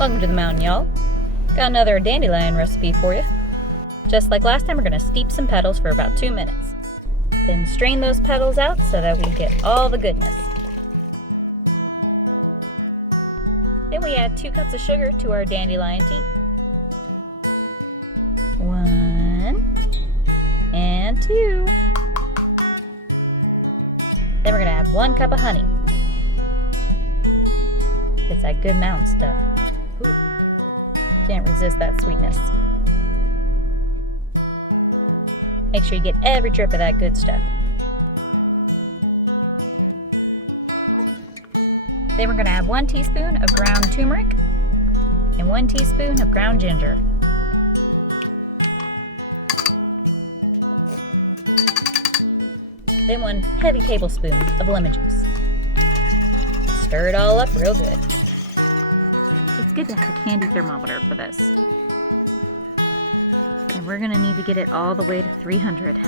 Welcome to the mountain, y'all. Got another dandelion recipe for you. Just like last time, we're going to steep some petals for about 2 minutes. Then strain those petals out so that we get all the goodness. Then we add 2 cups of sugar to our dandelion tea. 1 and 2. Then we're going to add 1 cup of honey. It's that good mountain stuff. Ooh. Can't resist that sweetness. Make sure you get every drip of that good stuff. Then we're going to add 1 teaspoon of ground turmeric and 1 teaspoon of ground ginger. Then 1 heavy tablespoon of lemon juice. Stir it all up real good. It's good to have a candy thermometer for this. And we're going to need to get it all the way to 300.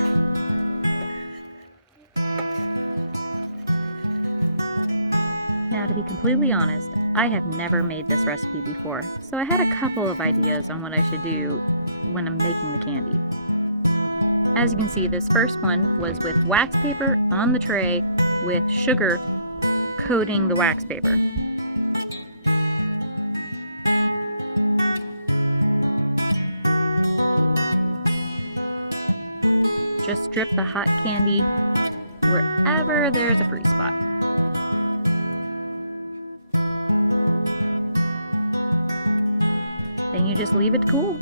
Now, to be completely honest, I have never made this recipe before, so I had a couple of ideas on what I should do when I'm making the candy. As you can see, this first one was with wax paper on the tray with sugar coating the wax paper. Just drip the hot candy wherever there's a free spot. Then you just leave it to cool.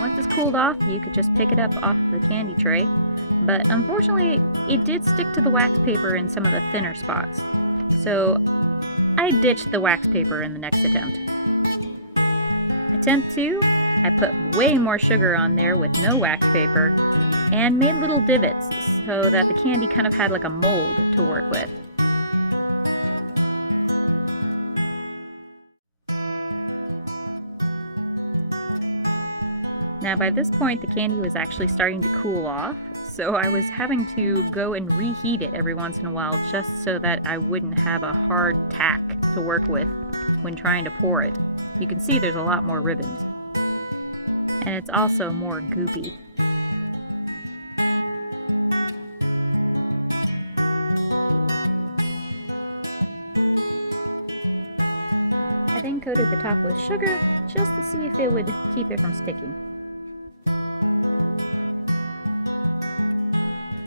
Once it's cooled off, you could just pick it up off the candy tray, but unfortunately it did stick to the wax paper in some of the thinner spots, so I ditched the wax paper in the next attempt. Attempt 2, I put way more sugar on there with no wax paper and made little divots so that the candy kind of had like a mold to work with. Now by this point the candy was actually starting to cool off, so I was having to go and reheat it every once in a while just so that I wouldn't have a hard tack to work with when trying to pour it. You can see there's a lot more ribbons. And it's also more goopy. I then coated the top with sugar just to see if it would keep it from sticking.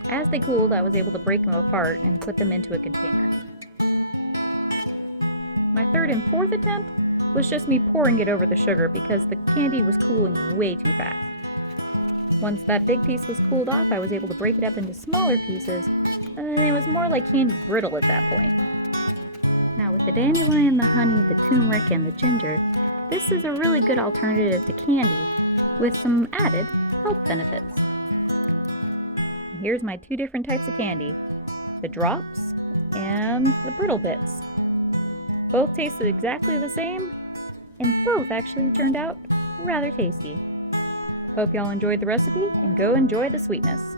As they cooled, I was able to break them apart and put them into a container. My third and fourth attempt was just me pouring it over the sugar because the candy was cooling way too fast. Once that big piece was cooled off, I was able to break it up into smaller pieces, and it was more like candy brittle at that point. Now with the dandelion, the honey, the turmeric, and the ginger, this is a really good alternative to candy with some added health benefits. Here's my 2 different types of candy, the drops and the brittle bits. Both tasted exactly the same, and both actually turned out rather tasty. Hope y'all enjoyed the recipe, and go enjoy the sweetness.